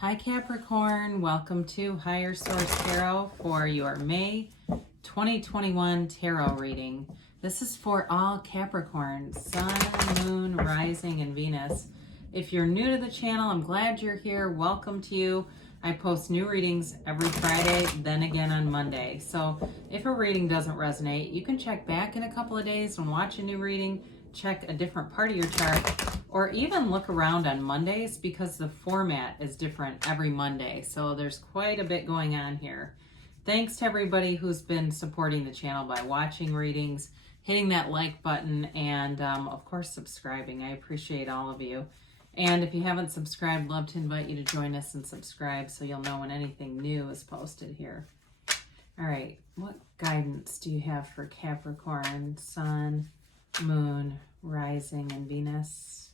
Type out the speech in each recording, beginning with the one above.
Hi Capricorn, welcome to Higher Source Tarot for your May 2021 tarot reading. This is for all Capricorn, Sun, Moon, Rising, and Venus. If you're new to the channel, I'm glad you're here. Welcome to you. I post new readings every Friday, then again on Monday. So if a reading doesn't resonate, you can check back in a couple of days and watch a new reading, check a different part of your chart, or even look around on Mondays because the format is different every Monday. So there's quite a bit going on here. Thanks to everybody who's been supporting the channel by watching readings, hitting that like button, and of course subscribing. I appreciate all of you. And if you haven't subscribed, love to invite you to join us and subscribe so you'll know when anything new is posted here. All right, what guidance do you have for Capricorn, Sun, Moon, Rising, and Venus?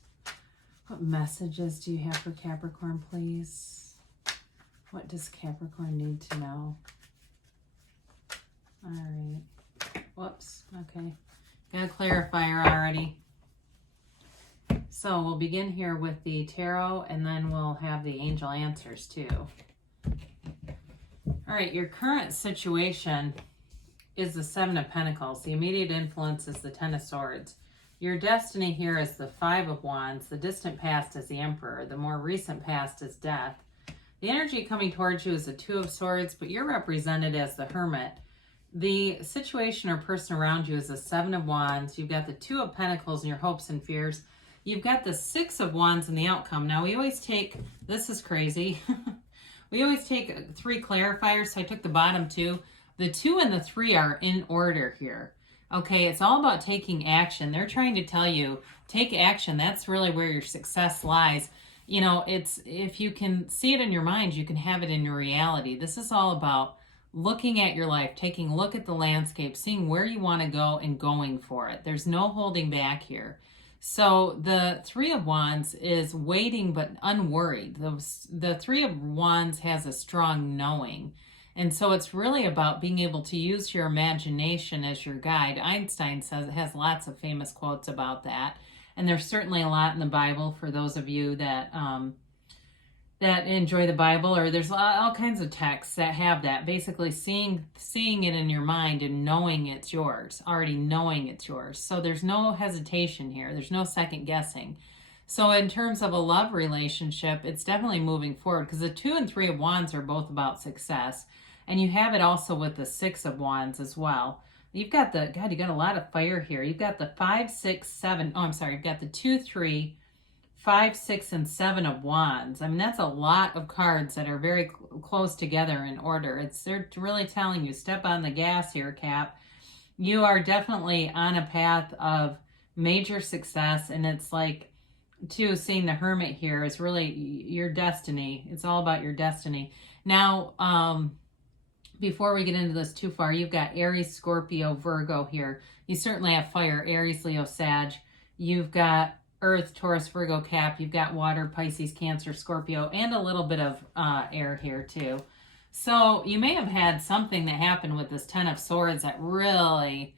What messages do you have for Capricorn, please? What does Capricorn need to know? All right. Whoops. Okay. Got a clarifier already. So we'll begin here with the tarot, and then we'll have the angel answers too. All right. Your current situation is the Seven of Pentacles. The immediate influence is the Ten of Swords. Your destiny here is the Five of Wands. The distant past is the Emperor. The more recent past is Death. The energy coming towards you is the Two of Swords, but you're represented as the Hermit. The situation or person around you is the Seven of Wands. You've got the Two of Pentacles in your hopes and fears. You've got the Six of Wands in the outcome. Now, we always take, this is crazy, we always take three clarifiers, so I took the bottom two. The 2 and the 3 are in order here. Okay, it's all about taking action. They're trying to tell you, take action. That's really where your success lies. You know, it's if you can see it in your mind, you can have it in your reality. This is all about looking at your life, taking a look at the landscape, seeing where you want to go and going for it. There's no holding back here. So the Three of Wands is waiting but unworried. The Three of Wands has a strong knowing. And so it's really about being able to use your imagination as your guide. Einstein says, has lots of famous quotes about that. And there's certainly a lot in the Bible for those of you that that enjoy the Bible, or there's all kinds of texts that have that. Basically seeing it in your mind and knowing it's yours, already knowing it's yours. So there's no hesitation here. There's no second guessing. So in terms of a love relationship, it's definitely moving forward because the 2 and 3 of Wands are both about success. And you have it also with the 6 of Wands as well. You've got the, God, you got a lot of fire here. You've got the 5, 6, 7. Oh, I'm sorry. You've got the 2, 3, 5, 6, and 7 of Wands. I mean, that's a lot of cards that are very close together in order. They're really telling you, step on the gas here, Cap. You are definitely on a path of major success. And it's like, too, seeing the Hermit here is really your destiny. It's all about your destiny. Now, before we get into this too far, you've got Aries, Scorpio, Virgo here. You certainly have fire, Aries, Leo, Sag. You've got Earth, Taurus, Virgo, Cap. You've got water, Pisces, Cancer, Scorpio, and a little bit of air here too. So you may have had something that happened with this Ten of Swords that really,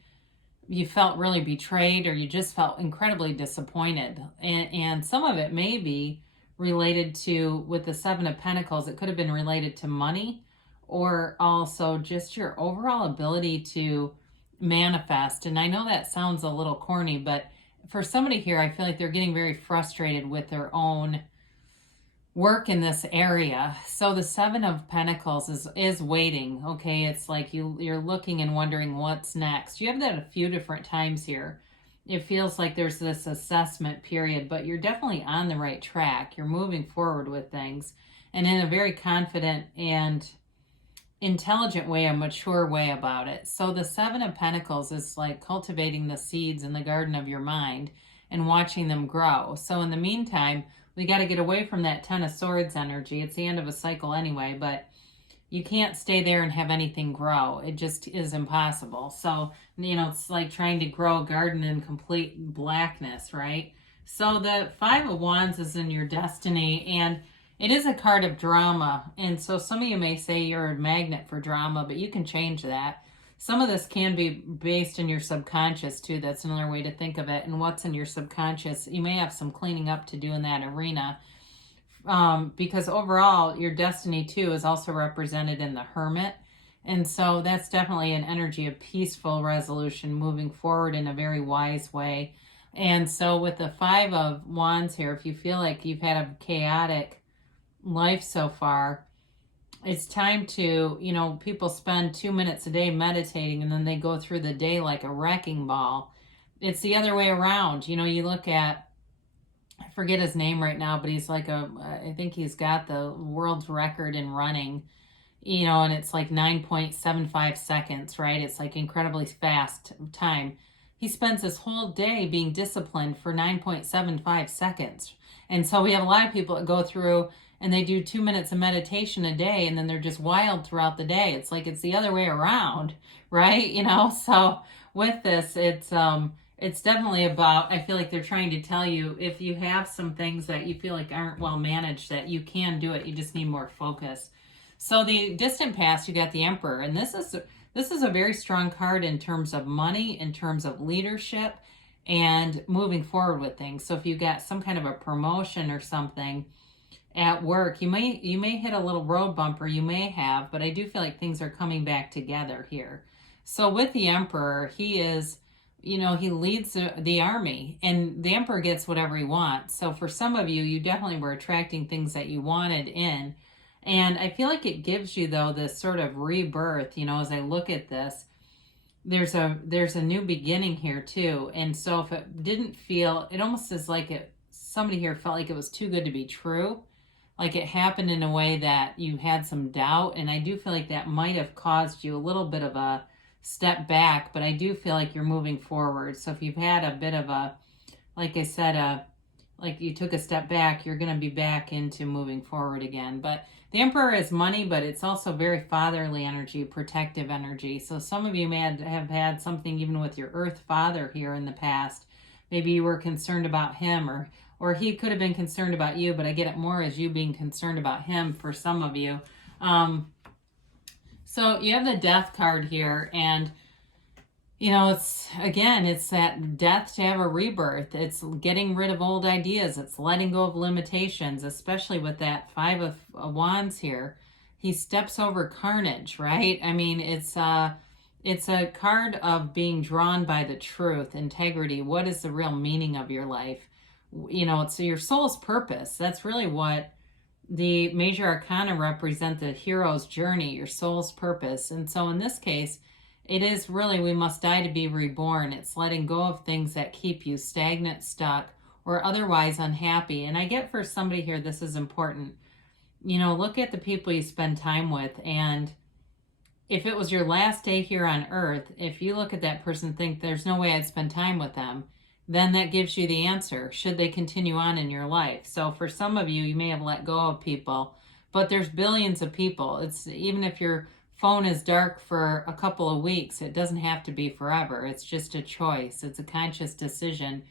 you felt really betrayed, or you just felt incredibly disappointed. And some of it may be related to, with the Seven of Pentacles, it could have been related to money, or also just your overall ability to manifest. And I know that sounds a little corny, but for somebody here, I feel like they're getting very frustrated with their own work in this area. So the Seven of Pentacles is waiting, okay? It's like you're looking and wondering what's next. You have that a few different times here. It feels like there's this assessment period, but you're definitely on the right track. You're moving forward with things, and in a very confident and intelligent way, a mature way about it. So the Seven of Pentacles is like cultivating the seeds in the garden of your mind and watching them grow. So in the meantime, we got to get away from that Ten of Swords energy. It's the end of a cycle anyway, but you can't stay there and have anything grow. It just is impossible. So, you know, it's like trying to grow a garden in complete blackness, right? So the Five of Wands is in your destiny, and it is a card of drama. And so some of you may say you're a magnet for drama, but you can change that. Some of this can be based in your subconscious too. That's another way to think of it. And what's in your subconscious, you may have some cleaning up to do in that arena. because overall your destiny too is also represented in the Hermit. And so that's definitely an energy of peaceful resolution, moving forward in a very wise way. And so with the Five of Wands here, if you feel like you've had a chaotic life so far, it's time to, you know, people spend 2 minutes a day meditating and then they go through the day like a wrecking ball. It's the other way around. You know, you look at, I forget his name right now, but he's like I think he's got the world's record in running, you know, and it's like 9.75 seconds, right? It's like incredibly fast time. He spends his whole day being disciplined for 9.75 seconds. And so we have a lot of people that go through and they do 2 minutes of meditation a day and then they're just wild throughout the day. It's like it's the other way around, right? You know, so with this, it's definitely about, I feel like they're trying to tell you, if you have some things that you feel like aren't well managed, that you can do it. You just need more focus. So the distant past, you got the Emperor, and this is a very strong card in terms of money, in terms of leadership, and moving forward with things. So if you got some kind of a promotion or something at work, you may hit a little road bump, or you may have, but I do feel like things are coming back together here. So with the Emperor, he is, you know, he leads the army, and the Emperor gets whatever he wants. So for some of you, you definitely were attracting things that you wanted in. And I feel like it gives you, though, this sort of rebirth, you know, as I look at this, there's a new beginning here too. And so if it didn't feel, it almost is like somebody here felt like it was too good to be true. Like it happened in a way that you had some doubt. And I do feel like that might have caused you a little bit of a step back, but I do feel like you're moving forward. So if you've had a bit of a, like I said, like you took a step back, you're going to be back into moving forward again. But the Emperor is money, but it's also very fatherly energy, protective energy. So some of you may have had something even with your Earth Father here in the past. Maybe you were concerned about him, or he could have been concerned about you, but I get it more as you being concerned about him for some of you. So you have the Death card here, and you know, it's that death to have a rebirth. It's getting rid of old ideas. It's letting go of limitations, especially with that Five of Wands here. He steps over carnage, right? I mean, it's a card of being drawn by the truth, integrity. What is the real meaning of your life? You know, it's your soul's purpose. That's really what the major arcana represent, the hero's journey, your soul's purpose. And so in this case, it is really, we must die to be reborn. It's letting go of things that keep you stagnant, stuck, or otherwise unhappy. And I get for somebody here, this is important. You know, look at the people you spend time with. And if it was your last day here on earth, if you look at that person and think there's no way I'd spend time with them, then that gives you the answer. Should they continue on in your life? So for some of you, you may have let go of people, but there's billions of people. It's even if your phone is dark for a couple of weeks, it doesn't have to be forever. It's just a choice. It's a conscious decision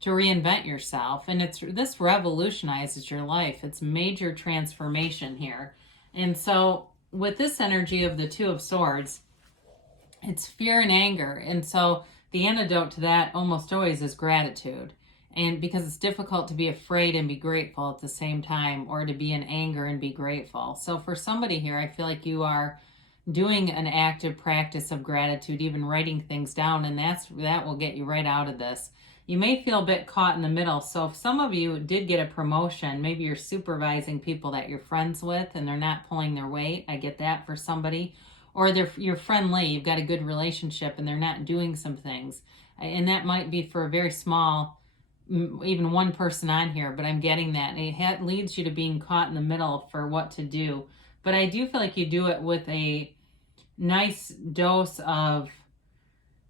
to reinvent yourself. And this revolutionizes your life. It's major transformation here. And so with this energy of the Two of Swords, it's fear and anger. And so the antidote to that almost always is gratitude. And because it's difficult to be afraid and be grateful at the same time, or to be in anger and be grateful. So for somebody here, I feel like you are doing an active practice of gratitude, even writing things down, and that will get you right out of this. You may feel a bit caught in the middle. So if some of you did get a promotion, maybe you're supervising people that you're friends with and they're not pulling their weight. I get that for somebody. Or you're friendly, you've got a good relationship and they're not doing some things. And that might be for a very small, even one person on here, but I'm getting that. And it leads you to being caught in the middle for what to do. But I do feel like you do it with a nice dose of,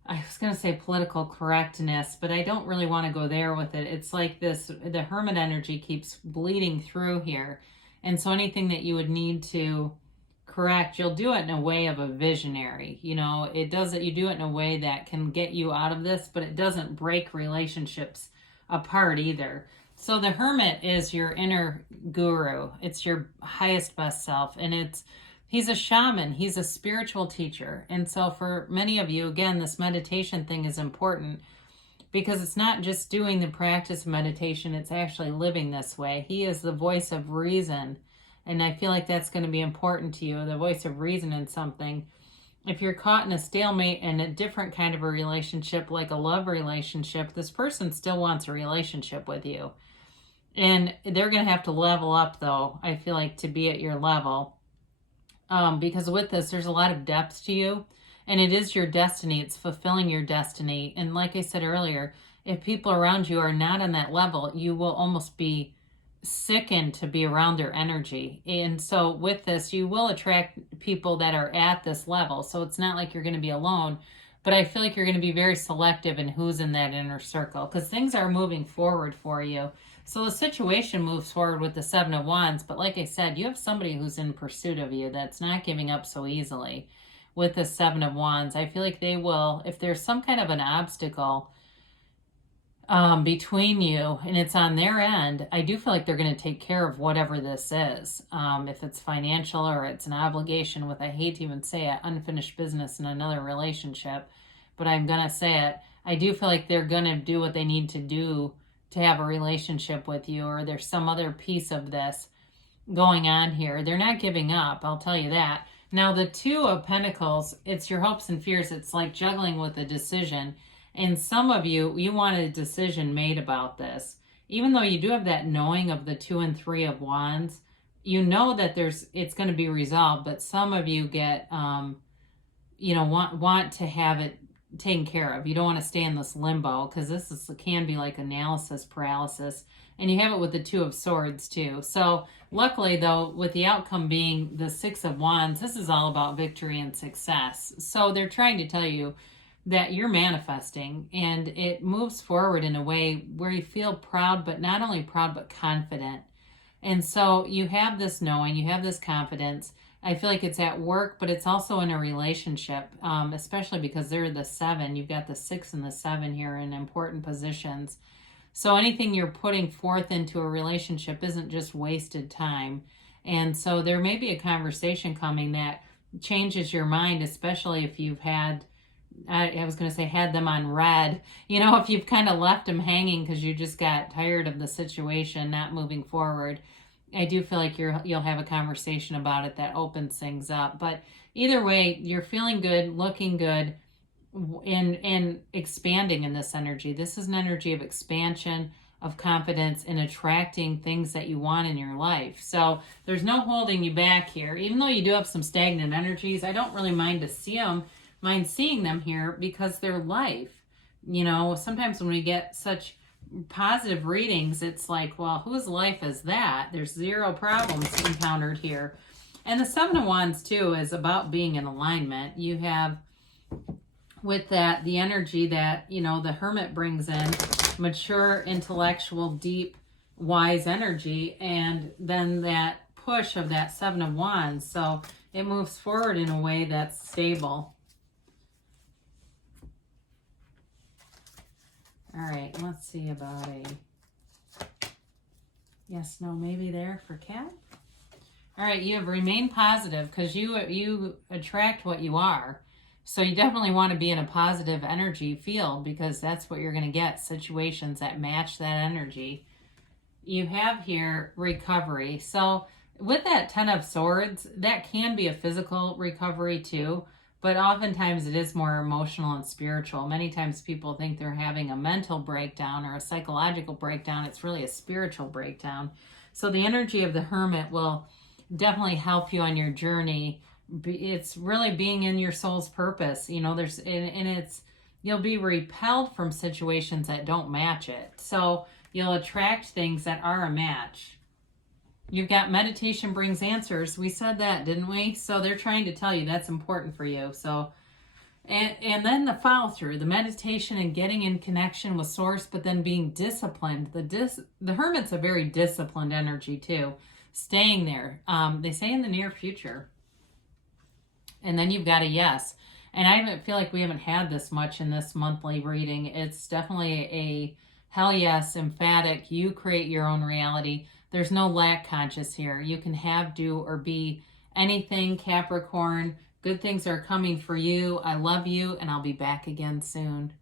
I was going to say political correctness, but I don't really want to go there with it. It's like the Hermit energy keeps bleeding through here. And so anything that you would need to correct, you'll do it in a way of a visionary. You know, you do it in a way that can get you out of this, but it doesn't break relationships apart either. So the Hermit is your inner guru. It's your highest best self. And he's a shaman. He's a spiritual teacher. And so for many of you, again, this meditation thing is important because it's not just doing the practice of meditation, it's actually living this way. He is the voice of reason, and I feel like that's going to be important to you, the voice of reason in something. If you're caught in a stalemate in a different kind of a relationship, like a love relationship, this person still wants a relationship with you. And they're going to have to level up, though, I feel like, to be at your level. Because with this, there's a lot of depth to you. And it is your destiny. It's fulfilling your destiny. And like I said earlier, if people around you are not on that level, you will almost be sickened to be around their energy. And so with this, you will attract people that are at this level. So it's not like you're going to be alone. But I feel like you're going to be very selective in who's in that inner circle, because things are moving forward for you. So the situation moves forward with the Seven of Wands. But like I said, you have somebody who's in pursuit of you that's not giving up so easily. With the Seven of Wands, I feel like they will, if there's some kind of an obstacle between you and it's on their end, I do feel like they're going to take care of whatever this is. If it's financial or it's an obligation with, I hate to even say it, unfinished business in another relationship, but I'm going to say it. I do feel like they're going to do what they need to do to have a relationship with you, or there's some other piece of this going on here. They're not giving up, I'll tell you that. Now, the Two of Pentacles, it's your hopes and fears. It's like juggling with a decision. And some of you, you want a decision made about this. Even though you do have that knowing of the 2 and 3 of Wands, you know that it's going to be resolved. But some of you get, want to have it taken care of. You don't want to stay in this limbo, because this can be like analysis paralysis. And you have it with the Two of Swords too. So luckily, though, with the outcome being the 6 of Wands, this is all about victory and success. So they're trying to tell you that you're manifesting, and it moves forward in a way where you feel proud, but not only proud, but confident. And so you have this knowing, you have this confidence. I feel like it's at work, but it's also in a relationship, especially because they're the 7. You've got the 6 and the 7 here in important positions. So anything you're putting forth into a relationship isn't just wasted time. And so there may be a conversation coming that changes your mind, especially if you've had, I was going to say had them on red, if you've kind of left them hanging because you just got tired of the situation, not moving forward. I do feel like you'll have a conversation about it that opens things up. But either way, you're feeling good, looking good, and expanding in this energy. This is an energy of expansion, of confidence, and attracting things that you want in your life. So there's no holding you back here. Even though you do have some stagnant energies, I don't really mind seeing them here, because they're life. Sometimes when we get such positive readings, it's like, well, whose life is that? There's 0 problems encountered here. And the 7 of Wands too is about being in alignment. You have with that the energy that the Hermit brings in, mature, intellectual, deep, wise energy, and then that push of that 7 of Wands. So it moves forward in a way that's stable. All right, let's see about a yes, no, maybe there for Cat. All right, you have remained positive, because you attract what you are. So you definitely want to be in a positive energy field, because that's what you're going to get, situations that match that energy. You have here recovery. So with that 10 of Swords, that can be a physical recovery too, but oftentimes it is more emotional and spiritual. Many times people think they're having a mental breakdown or a psychological breakdown. It's really a spiritual breakdown. So the energy of the Hermit will definitely help you on your journey. It's really being in your soul's purpose. You'll be repelled from situations that don't match it. So you'll attract things that are a match. You've got meditation brings answers. We said that, didn't we? So they're trying to tell you that's important for you. So, and then the follow through, the meditation and getting in connection with source, but then being disciplined. The Hermit's a very disciplined energy too. Staying there. They say in the near future. And then you've got a yes. And I feel like we haven't had this much in this monthly reading. It's definitely a hell yes, emphatic. You create your own reality. There's no lack conscious here. You can have, do, or be anything, Capricorn. Good things are coming for you. I love you, and I'll be back again soon.